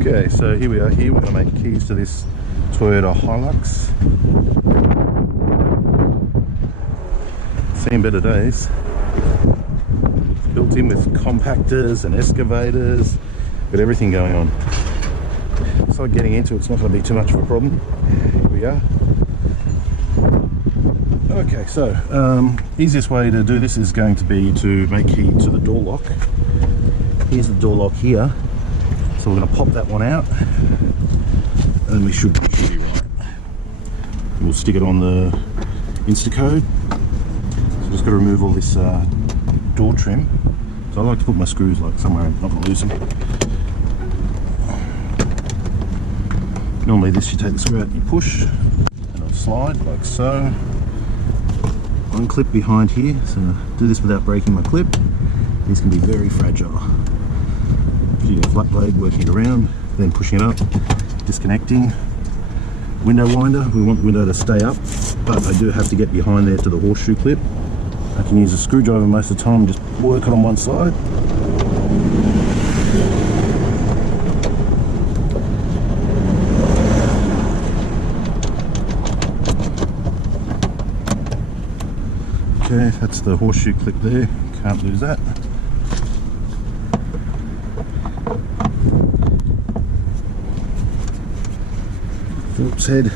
Okay, so here we are. Here we're going to make keys to this Toyota-Hilux. Seen better days. It's built in with compactors and excavators, got everything going on. So getting into it's not going to be too much of a problem. Here we are. Okay, so easiest way to do this is going to be to make key to the door lock. Here's the door lock here. So we're going to pop that one out and we should be right. We'll stick it on the Instacode. So just got to remove all this door trim. So I like to put my screws like somewhere I'm not going to lose them. Normally this, you take the screw out and you push and it'll slide like so. Unclip behind here, so do this without breaking my clip. These can be very fragile. Using a flat blade, working it around, then pushing it up, disconnecting. Window winder, we want the window to stay up, but I do have to get behind there to the horseshoe clip. I can use a screwdriver most of the time, just work it on one side. Okay, that's the horseshoe clip there, can't lose that. Phillips head.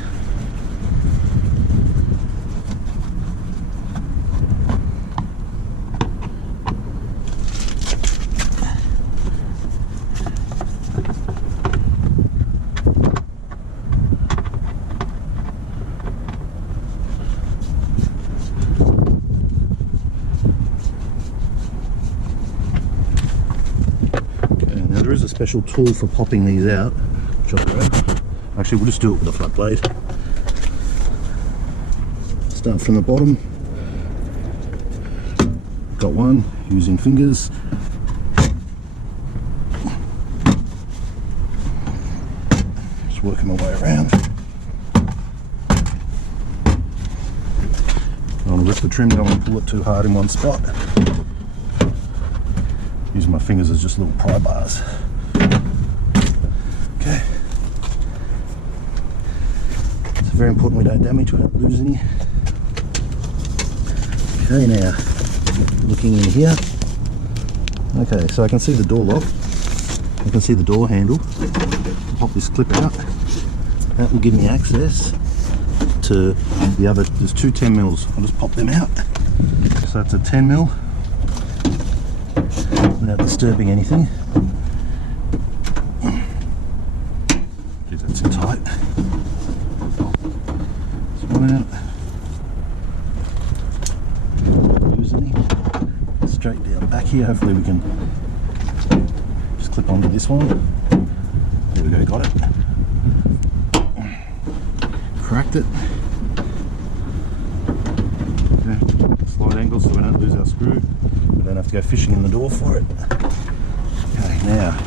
There is a special tool for popping these out, which I'll grab. Actually, we'll just do it with a flat blade. Start from the bottom. Got one, using fingers. Just working my way around. I want to rip the trim, don't want to pull it too hard in one spot. Using my fingers as just little pry bars. Okay. It's very important we don't damage, we don't lose any. Okay, now looking in here. Okay, so I can see the door lock. I can see the door handle. Pop this clip out. That will give me access to the other. There's two 10mm. I'll just pop them out. So that's a 10mm. Without disturbing anything. Geez, that's too tight. This one out. Lose any. Straight down back here. Hopefully we can just clip onto this one. There we go, got it. Cracked it. Okay. Slight angle so we don't lose our screw. We don't have to go fishing in the door for it. Okay, now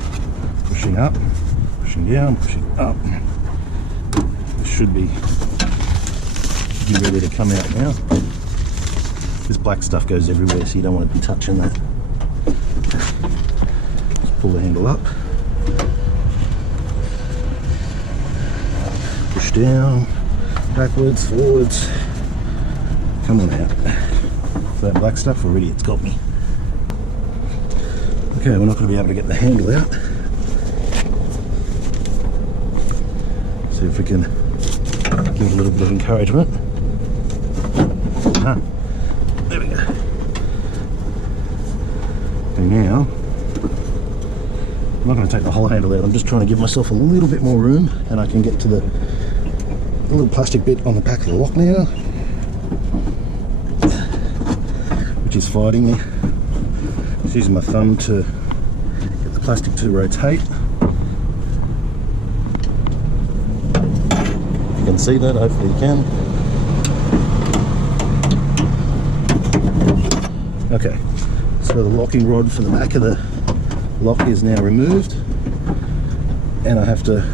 pushing up, pushing down, pushing up. This should be ready to come out now. This black stuff goes everywhere, so you don't want to be touching that. Just pull the handle up, push down, backwards, forwards. Come on out. So that black stuff already, it's got me. Okay, we're not going to be able to get the handle out. See if we can give it a little bit of encouragement. There we go. And now, I'm not going to take the whole handle out, I'm just trying to give myself a little bit more room and I can get to the little plastic bit on the back of the lock now, which is fighting me. Just using my thumb to get the plastic to rotate. You can see that, hopefully you can. Okay, so the locking rod for the back of the lock is now removed, and I have to,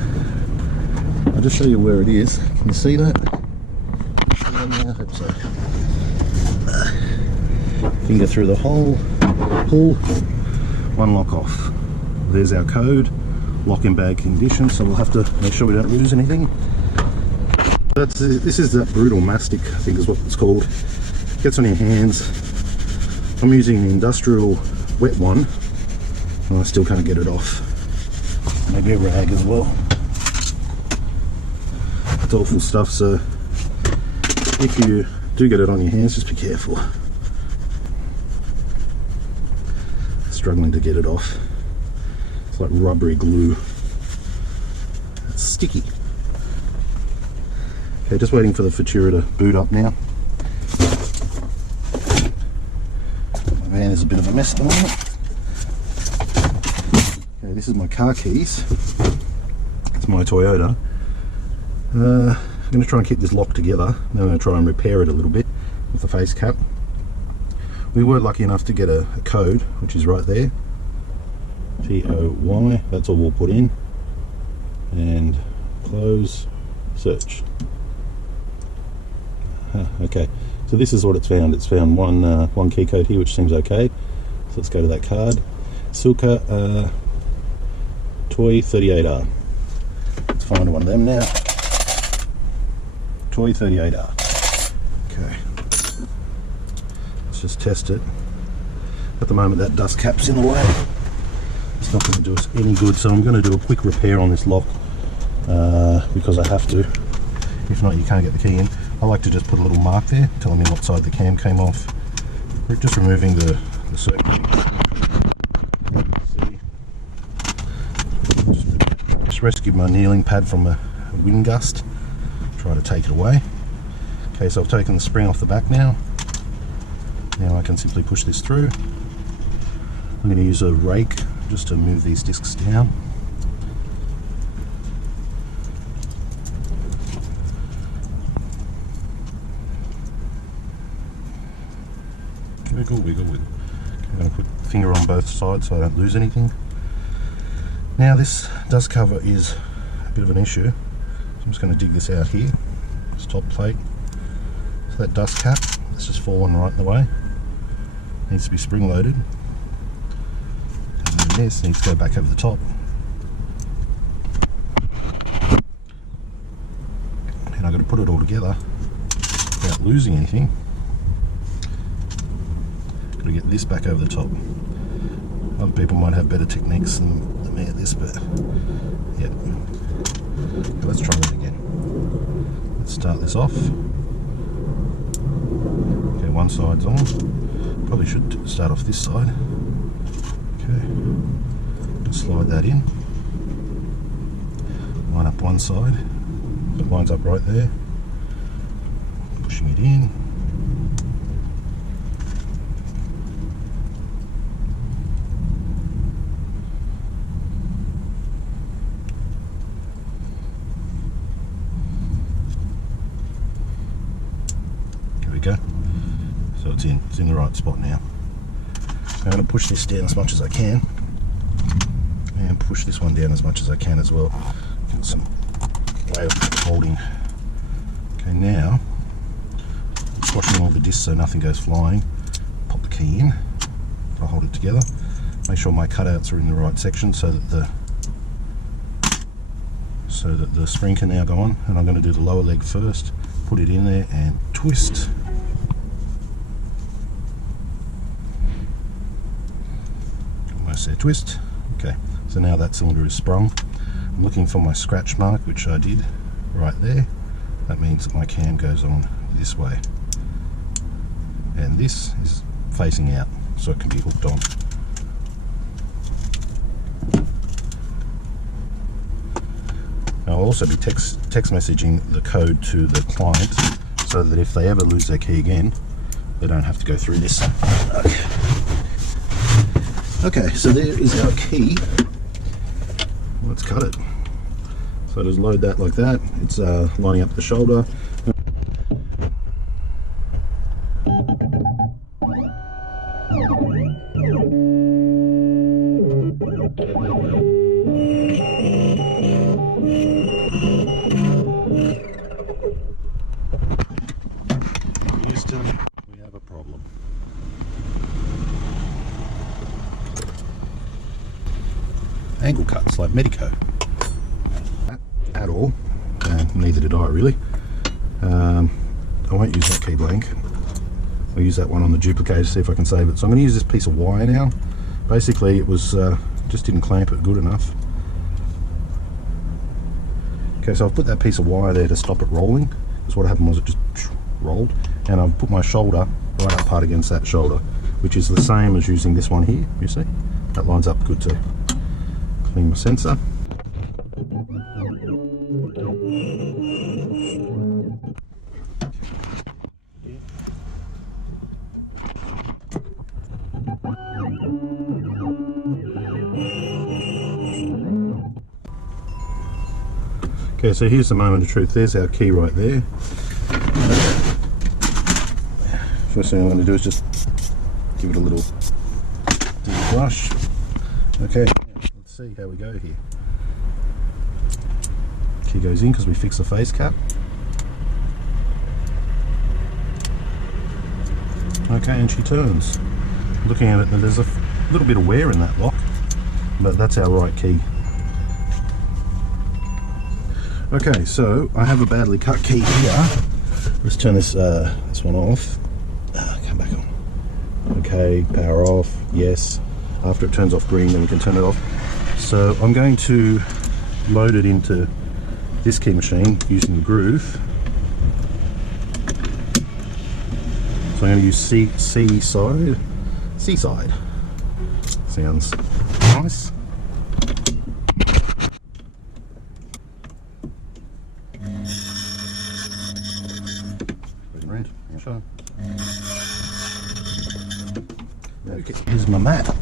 I'll just show you where it is. Can you see that? I hope so. Finger through the hole, pull, one lock off. There's our code lock-in bag condition, so we'll have to make sure we don't lose anything. This is that brutal mastic, I think is what it's called. Gets on your hands. I'm using an industrial wet one and I still can't get it off. Maybe a rag as well. It's awful stuff, so if you do get it on your hands, just be careful. Struggling to get it off. It's like rubbery glue. It's sticky. Okay, just waiting for the Futura to boot up now. My van is a bit of a mess at the moment. Okay, this is my car keys. It's my Toyota. I'm going to try and keep this locked together. Then I'm going to try and repair it a little bit with the face cap. We were lucky enough to get a code, which is right there. TOY, that's all we'll put in. And close, search. Okay, so this is what it's found. It's found one key code here, which seems okay. So let's go to that card. Silka Toy38R. Let's find one of them now. Toy38R. Okay. Let's just test it. At the moment that dust cap's in the way. It's not going to do us any good, so I'm going to do a quick repair on this lock because I have to. If not, you can't get the key in. I like to just put a little mark there telling me what side the cam came off. We're just removing the circuit. Just rescued my kneeling pad from a wind gust. Try to take it away. Okay, so I've taken the spring off the back now. Now I can simply push this through. I'm going to use a rake just to move these discs down. Wiggle, wiggle, wiggle. Okay, I'm going to put the finger on both sides so I don't lose anything. Now this dust cover is a bit of an issue. So I'm just going to dig this out here, this top plate. So that dust cap, it's just fallen right in the way. Needs to be spring loaded. And then this needs to go back over the top. And I've got to put it all together without losing anything. Got to get this back over the top. Other people might have better techniques than me at this, but yeah. Okay, let's try that again. Let's start this off. Okay, one side's on. Probably should start off this side. Okay, slide that in. Line up one side. It lines up right there. Pushing it in. Go. So it's in the right spot now. I'm going to push this down as much as I can and push this one down as much as I can as well. Get some way of holding. Okay, now squashing all the discs so nothing goes flying. Pop the key in. I'll hold it together. Make sure my cutouts are in the right section so that the spring can now go on. And I'm going to do the lower leg first. Put it in there and twist. Almost there, twist. Okay, so now that cylinder is sprung. I'm looking for my scratch mark, which I did right there. That means that my cam goes on this way. And this is facing out, so it can be hooked on. I'll also be text messaging the code to the client so that if they ever lose their key again, they don't have to go through this. Okay, so there is our key. Let's cut it. So just load that like that. It's lining up the shoulder. Houston, we have a problem. Angle cut, slow Medico at all, and neither did I really. I won't use that key blank. I'll use that one on the duplicator to see if I can save it. So I'm going to use this piece of wire now. Basically it was just didn't clamp it good enough. Okay, so I've put that piece of wire there to stop it rolling, because what happened was it just rolled, and I've put my shoulder right up hard against that shoulder, which is the same as using this one here. You see, that lines up good too. Clean my sensor. Okay, so here's the moment of truth. There's our key right there. First thing I'm going to do is just give it a little brush. Okay, let's see how we go here. Key goes in because we fixed the face cap. Okay, and she turns. Looking at it, there's a little bit of wear in that lock, but that's our right key. Okay, so I have a badly cut key here. Let's turn this one off. Come back on. Okay, power off. Yes. After it turns off green, then we can turn it off. So I'm going to load it into this key machine using the groove. So I'm going to use C-side. C-side. Sounds nice. Okay, here's my mat.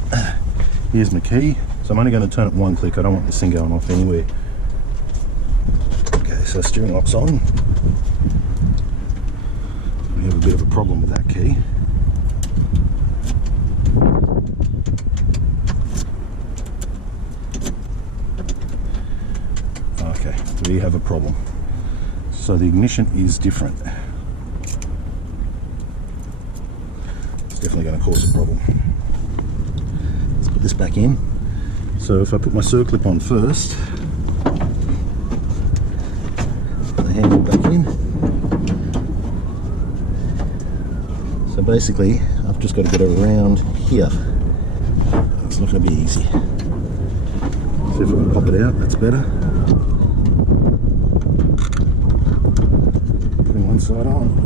Here's my key. So I'm only going to turn it one click. I don't want this thing going off anywhere. Okay, so steering lock's on. We have a bit of a problem with that key. Okay, we have a problem. So the ignition is different. It's definitely going to cause a problem. Let's put this back in. So if I put my circlip on first, put the handle back in. So basically, I've just got to get around here. It's not going to be easy. See if we can pop it out. That's better. Putting one side on.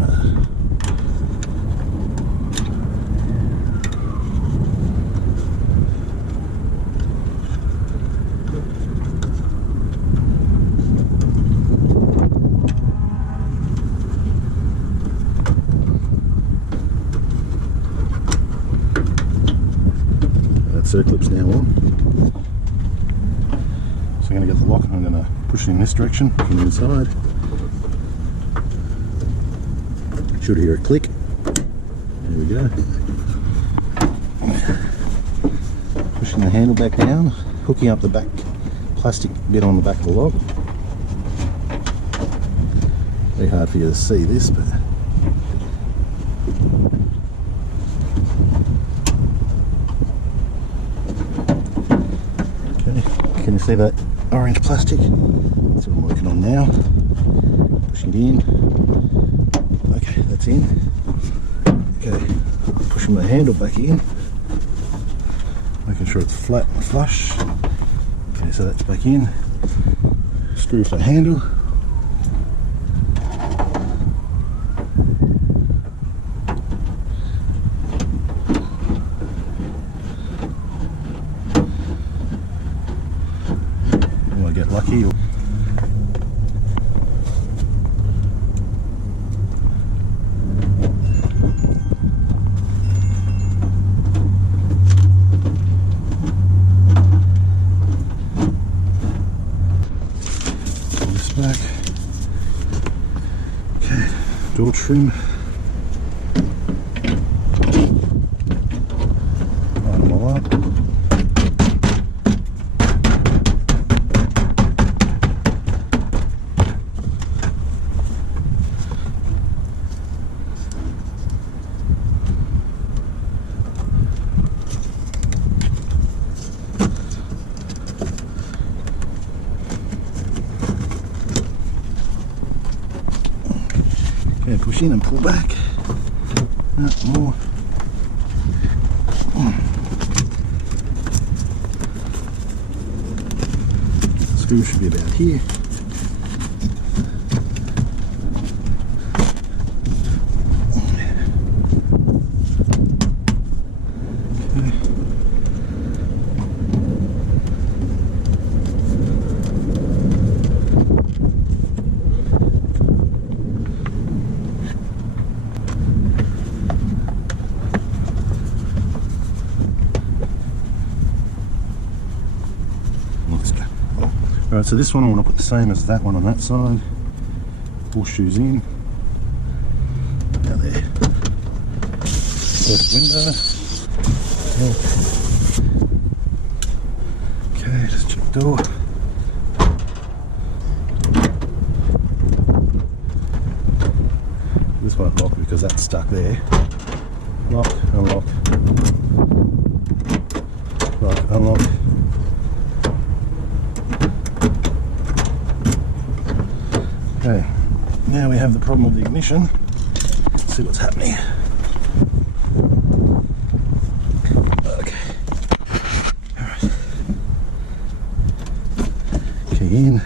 Circlip's now on. So I'm going to get the lock and I'm going to push it in this direction from the inside. Should hear it click. There we go. Pushing the handle back down, hooking up the back plastic bit on the back of the lock. Very hard for you to see this, but can you see that orange plastic? That's what I'm working on now. Pushing it in. Okay, that's in. Okay, pushing the handle back in. Making sure it's flat and flush. Okay, so that's back in. Screw off the handle. Get lucky. Pull this back. Okay, door trim. Line them all up. Okay, push in and pull back. More. The screw should be about here. Alright, so this one I want to put the same as that one on that side. Horseshoes in. Now there. First window. Okay, just check door. This won't lock because that's stuck there. Lock, unlock. Lock, unlock. Okay, now we have the problem of the ignition. Let's see what's happening. Okay. Alright. Key in.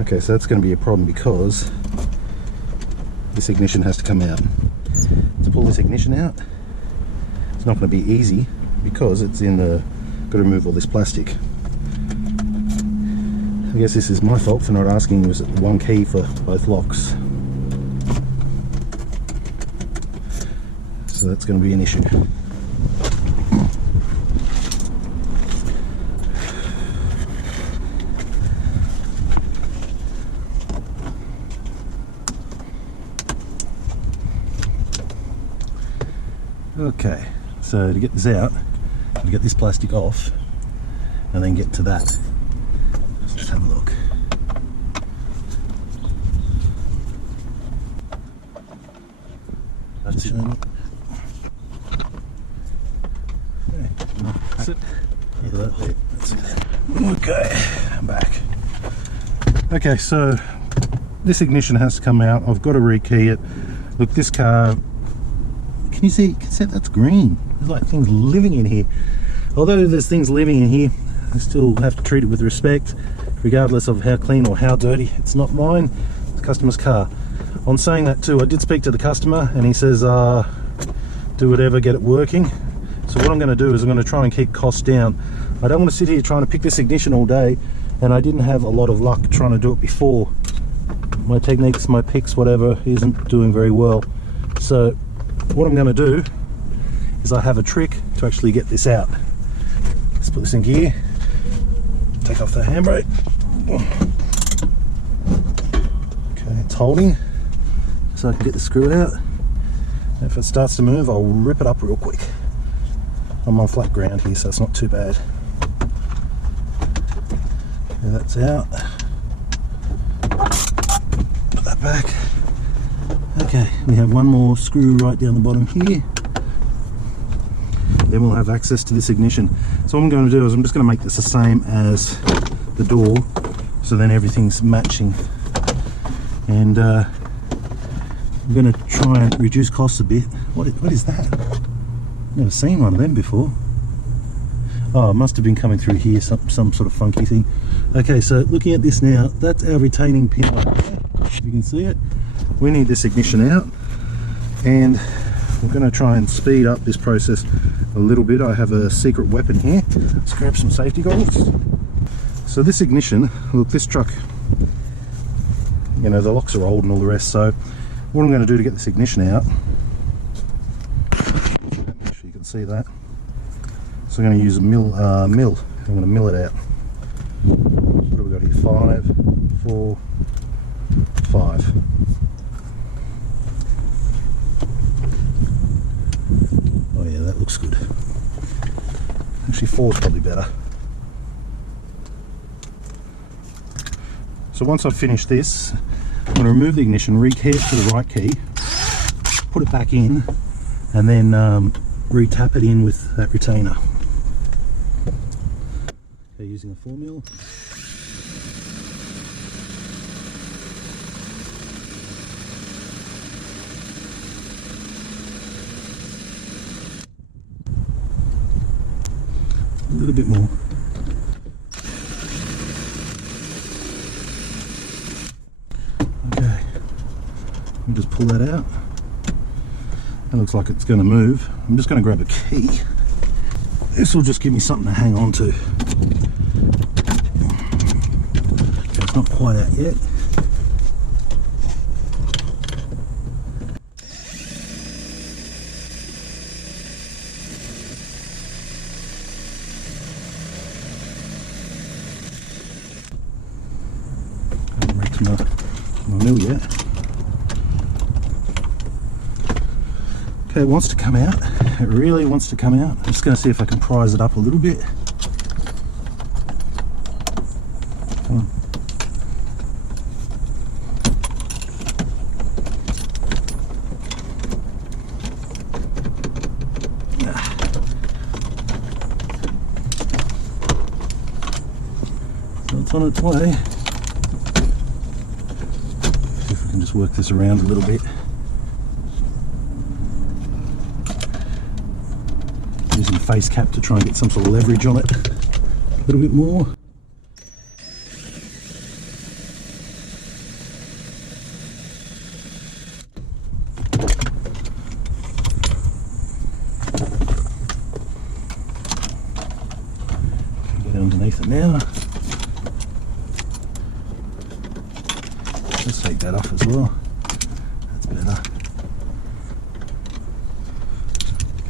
Okay, so that's going to be a problem because this ignition has to come out. To pull this ignition out, it's not going to be easy, because it's in the, got to remove all this plastic. I guess this is my fault for not asking was it one key for both locks. So that's going to be an issue. Okay, so to get this out, to get this plastic off and then get to that. Let's just have a look. That's it. Okay, that's it. That's it. Okay, I'm back. Okay, so this ignition has to come out. I've got to rekey it. Look, this car, can you see that's green? There's like things living in here. Although there's things living in here, I still have to treat it with respect, regardless of how clean or how dirty. It's not mine, it's the customer's car. On saying that too, I did speak to the customer and he says, do whatever, get it working. So what I'm going to do is I'm going to try and keep costs down. I don't want to sit here trying to pick this ignition all day, and I didn't have a lot of luck trying to do it before. My techniques, my picks, whatever, isn't doing very well. So what I'm going to do is I have a trick to actually get this out. Let's put this in gear, take off the handbrake. Okay, it's holding, so I can get the screw out. If it starts to move, I'll rip it up real quick. I'm on flat ground here, so it's not too bad. Okay, that's out. Put that back. Okay, we have one more screw right down the bottom here. Then we'll have access to this ignition. So what I'm going to do is I'm just going to make this the same as the door, so then everything's matching. And I'm going to try and reduce costs a bit. What is that? Never seen one of them before. Oh, it must have been coming through here, some sort of funky thing. Okay, so looking at this now, that's our retaining pin right there. If you can see it. We need this ignition out, and we're going to try and speed up this process a little bit. I have a secret weapon here. Let's grab some safety goggles. So this ignition, look, this truck, you know, the locks are old and all the rest, so what I'm going to do to get this ignition out, make sure you can see that, so I'm going to use a mill. I'm going to mill it out. What have we got here? 5, 4, 5. Oh yeah, that looks good. Actually 4 is probably better. So once I've finished this, I'm going to remove the ignition, rekey it to the right key, put it back in, and then re-tap it in with that retainer. They're using a 4mm. A little bit more. Okay, let me just pull that out. That looks like it's going to move. I'm just going to grab a key. This will just give me something to hang on to. Okay, it's not quite out yet. Haven't wrecked my mill yet. Okay, it wants to come out. It really wants to come out. I'm just going to see if I can prise it up a little bit. Come on. So it's on its way. See if we can just work this around a little bit. Using the face cap to try and get some sort of leverage on it a little bit more. Get underneath it now. Let's take that off as well. That's better.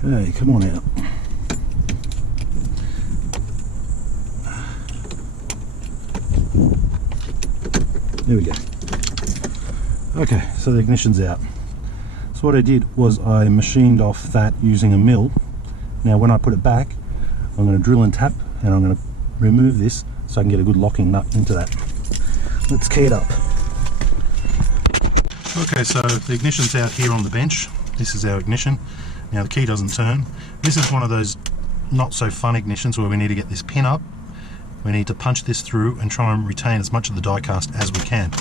Okay, come on out. There we go. Okay, so the ignition's out. So what I did was I machined off that using a mill. Now when I put it back, I'm going to drill and tap, and I'm going to remove this so I can get a good locking nut into that. Let's key it up. Okay, so the ignition's out here on the bench. This is our ignition. Now the key doesn't turn. This is one of those not so fun ignitions where we need to get this pin up. We need to punch this through and try and retain as much of the die cast as we can.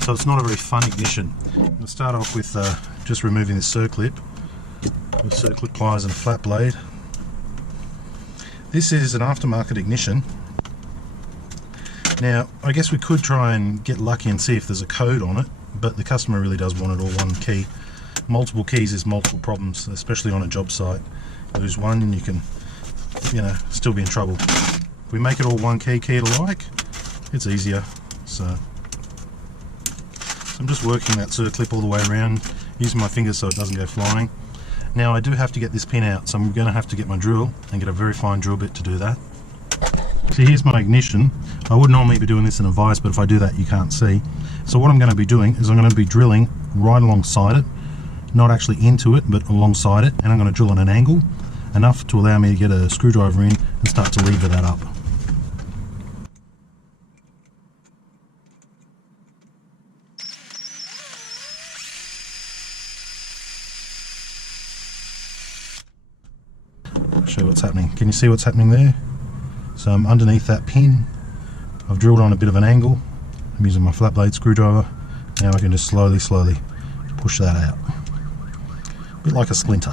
So it's not a very fun ignition. We'll start off with just removing this circlip with circlip pliers and a flat blade. This is an aftermarket ignition. Now I guess we could try and get lucky and see if there's a code on it, but the customer really does want it all one key. Multiple keys is multiple problems, especially on a job site. You lose one and you can, you know, still be in trouble. If we make it all one key alike, it's easier. So I'm just working that circlip all the way around, using my fingers so it doesn't go flying. Now I do have to get this pin out, so I'm going to have to get my drill and get a very fine drill bit to do that. So here's my ignition. I would normally be doing this in a vise, but if I do that you can't see. So what I'm going to be doing is I'm going to be drilling right alongside it, not actually into it, but alongside it, and I'm going to drill at an angle enough to allow me to get a screwdriver in and start to lever that up. I'll show you what's happening. Can you see what's happening there? So I'm underneath that pin. I've drilled on a bit of an angle. I'm using my flat blade screwdriver. Now I can just slowly push that out. A bit like a splinter.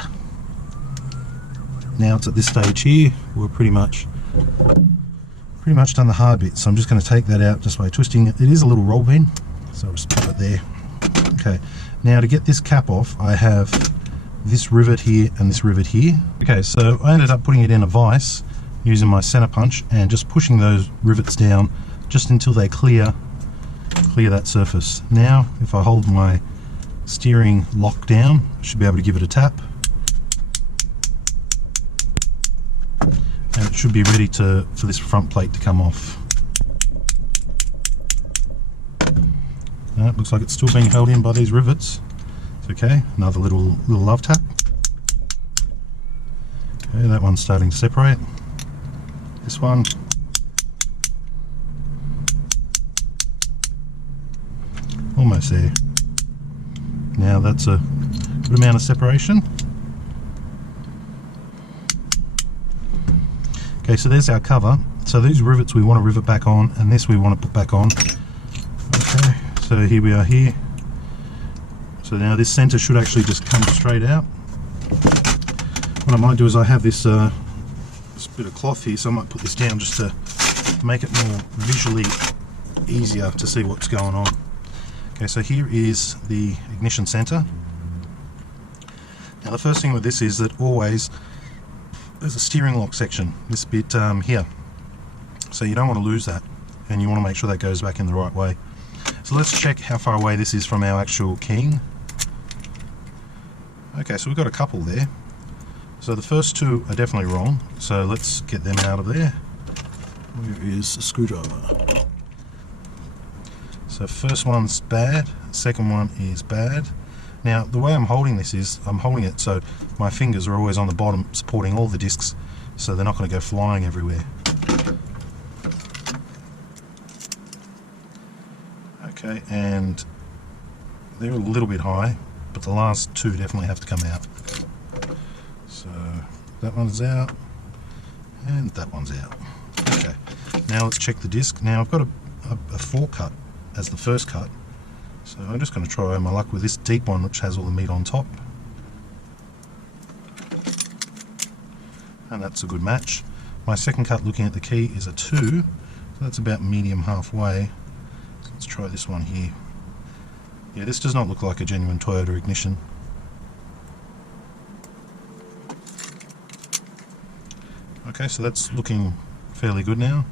Now it's at this stage here, we're pretty much done the hard bit. So I'm just going to take that out just by twisting it. It is a little roll pin, so I'll just put it there. Okay, now to get this cap off, I have this rivet here and this rivet here. Okay, so I ended up putting it in a vise using my center punch and just pushing those rivets down just until they clear that surface. Now if I hold my steering lock down, I should be able to give it a tap, and it should be ready for this front plate to come off. It looks like it's still being held in by these rivets. It's okay. Another little love tap. Okay, that one's starting to separate. This one. Almost there. Now that's a good amount of separation. Okay, so there's our cover. So these rivets we want to rivet back on, and this we want to put back on. Okay, so here we are here. So now this centre should actually just come straight out. What I might do is I have this bit of cloth here, so I might put this down just to make it more visually easier to see what's going on. Okay, so here is the ignition centre. Now the first thing with this is that always there's a steering lock section, this bit here. So you don't want to lose that, and you want to make sure that goes back in the right way. So let's check how far away this is from our actual keying. Okay, so we've got a couple there. So the first two are definitely wrong, so let's get them out of there. Where is the screwdriver? So first one's bad, second one is bad. Now the way I'm holding this is, I'm holding it so my fingers are always on the bottom supporting all the discs, so they're not going to go flying everywhere. Okay, and they're a little bit high, but the last two definitely have to come out. So that one's out, and that one's out. Okay, now let's check the disc. Now I've got a 4 cut as the first cut, so I'm just going to try my luck with this deep one which has all the meat on top, and that's a good match. My second cut, looking at the key, is a 2, so that's about medium halfway. So let's try this one here. Yeah, this does not look like a genuine Toyota ignition. Okay, so that's looking fairly good now.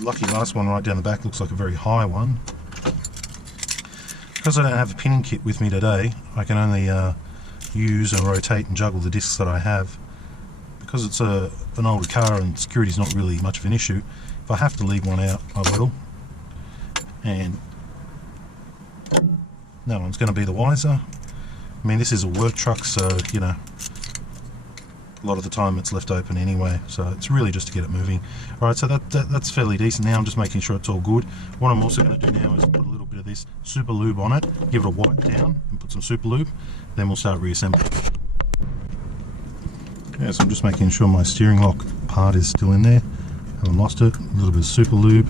Lucky last one right down the back looks like a very high one. Because I don't have a pinning kit with me today, I can only use and rotate and juggle the discs that I have. Because it's an older car and security is not really much of an issue, if I have to leave one out, I will. And that one's going to be the wiser. I mean, this is a work truck, so you know, a lot of the time it's left open anyway, so it's really just to get it moving. Alright, so that's fairly decent. Now I'm just making sure it's all good. What I'm also going to do now is put a little bit of this super lube on it, give it a wipe down and put some super lube, then we'll start reassembling. Okay, so I'm just making sure my steering lock part is still in there, haven't lost it. A little bit of super lube,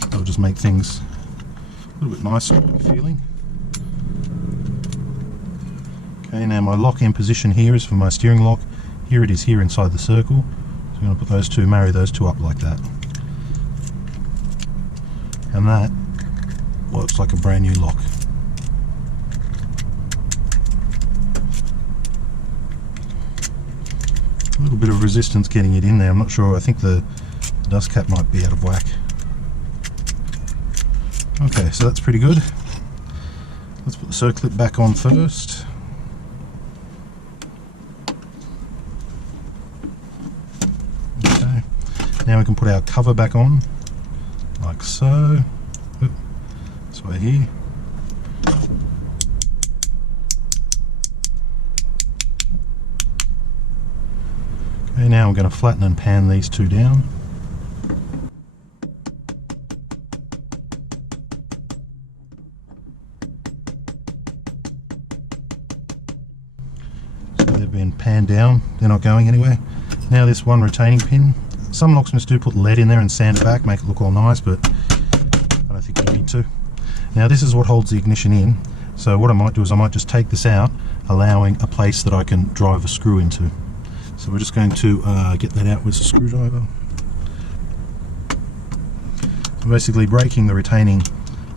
that'll just make things a little bit nicer feeling. Okay, now my lock-in position here is for my steering lock. Here it is here inside the circle. So I'm going to put those two, marry those two up like that. And that works like a brand new lock. A little bit of resistance getting it in there, I'm not sure. I think the dust cap might be out of whack. Okay, so that's pretty good. Let's put the circlip back on first. Now we can put our cover back on, like so. This way here. Okay, now I'm going to flatten and pan these two down. So they've been panned down, they're not going anywhere. Now this one retaining pin. Some locksmiths do put lead in there and sand it back, make it look all nice, but I don't think you need to. Now this is what holds the ignition in, so what I might do is I might just take this out, allowing a place that I can drive a screw into. So we're just going to get that out with a screwdriver. I'm basically breaking the retaining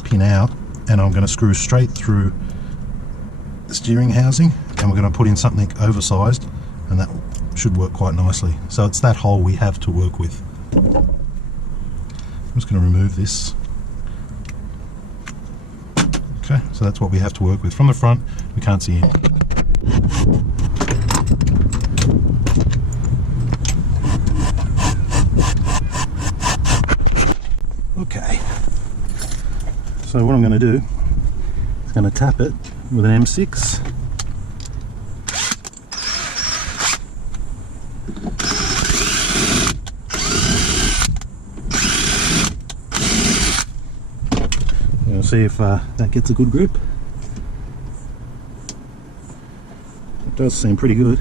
pin out, and I'm going to screw straight through the steering housing, and we're going to put in something oversized, and that should work quite nicely. So it's that hole we have to work with. I'm just going to remove this. Okay, so that's what we have to work with. From the front, we can't see anything. Okay, so what I'm going to do is going to tap it with an M6. See if that gets a good grip. It does seem pretty good.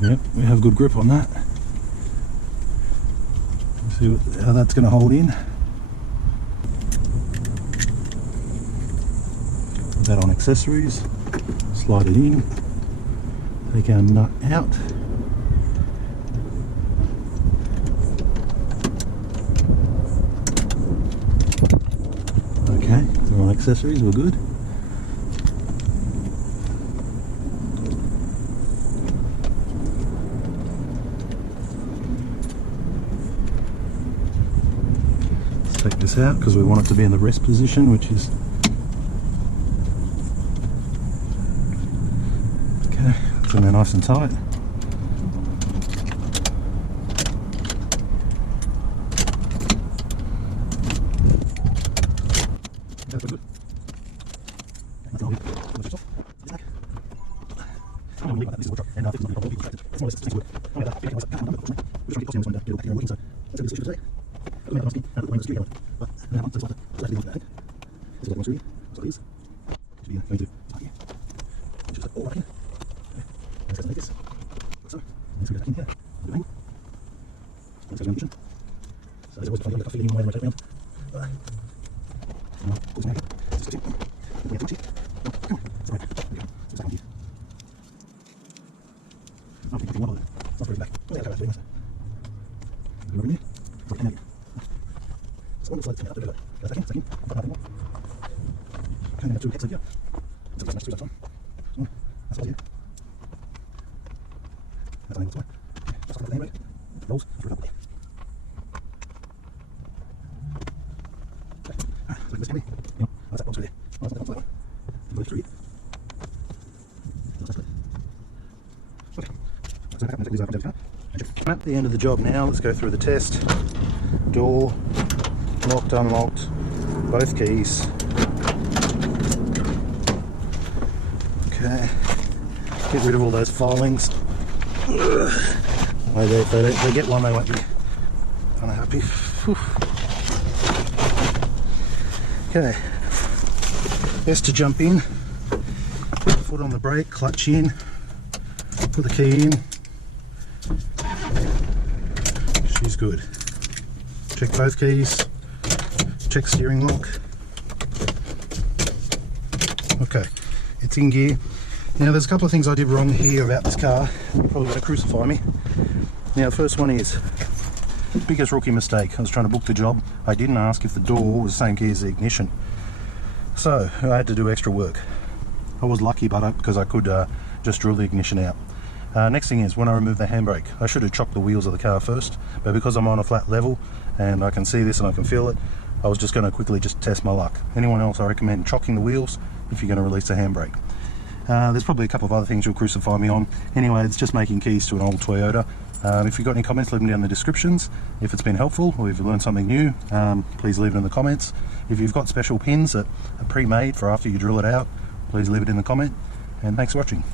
Yep, we have good grip on that. Let's see how that's going to hold in. Put that on accessories, slide it in, take our nut out. Okay, we're on accessories, we're good. Take this out because we want it to be in the rest position, which is okay. It's in there nice and tight. That's good. That's all good. Let's off. I'm going to leave like that. This is what and it's not probably distracted. It's more or less things good. I'm going to get this one down. Do it working. So let's do this today. I'm going to ask you how to screw it. But now I'm just like that. This is what I'm screwing. So it is. Should be going to start here. Just like all right here. Okay. Let's go like this. Like so. Let's go back in here. Do it. Let's go to the so there's always a coffee in my right around. No, close my head. Just sit. We have to watch it. No, come on. It's alright. There we go. So it's back on here. No, I think it's one it's not very back. Oh, yeah, that's very nice. Go over there. Right in there. So one slides coming out there. That's back in. Second. I'll put nothing more. Kind of have two heads here. So that's nice screws up on. So that's all here. That's all angle. Okay. Just cut the handbrake. Rolls. Through it up there. So this can be, you know, that's that box right there. Oh, that's that one. Go through it. That's good. Okay. So I'm these up and down. I'm at the end of the job now. Let's go through the test. Door, locked, unlocked, both keys. Okay. Get rid of all those filings. If they get one, they won't be unhappy. Whew. Okay, best to jump in, put the foot on the brake, clutch in, put the key in. She's good. Check both keys, check steering lock. Okay, it's in gear. Now there's a couple of things I did wrong here about this car. You're probably going to crucify me. Now the first one is, biggest rookie mistake. I was trying to book the job. I didn't ask if the door was the same key as the ignition. So I had to do extra work. I was lucky because I could just drill the ignition out. Next thing is, when I remove the handbrake, I should have chocked the wheels of the car first, but because I'm on a flat level and I can see this and I can feel it, I was just going to quickly just test my luck. Anyone else, I recommend chocking the wheels if you're going to release the handbrake. There's probably a couple of other things you'll crucify me on. Anyway, it's just making keys to an old Toyota. If you've got any comments, leave them down in the descriptions. If it's been helpful or if you've learned something new, please leave it in the comments. If you've got special pins that are pre-made for after you drill it out, please leave it in the comment. And thanks for watching.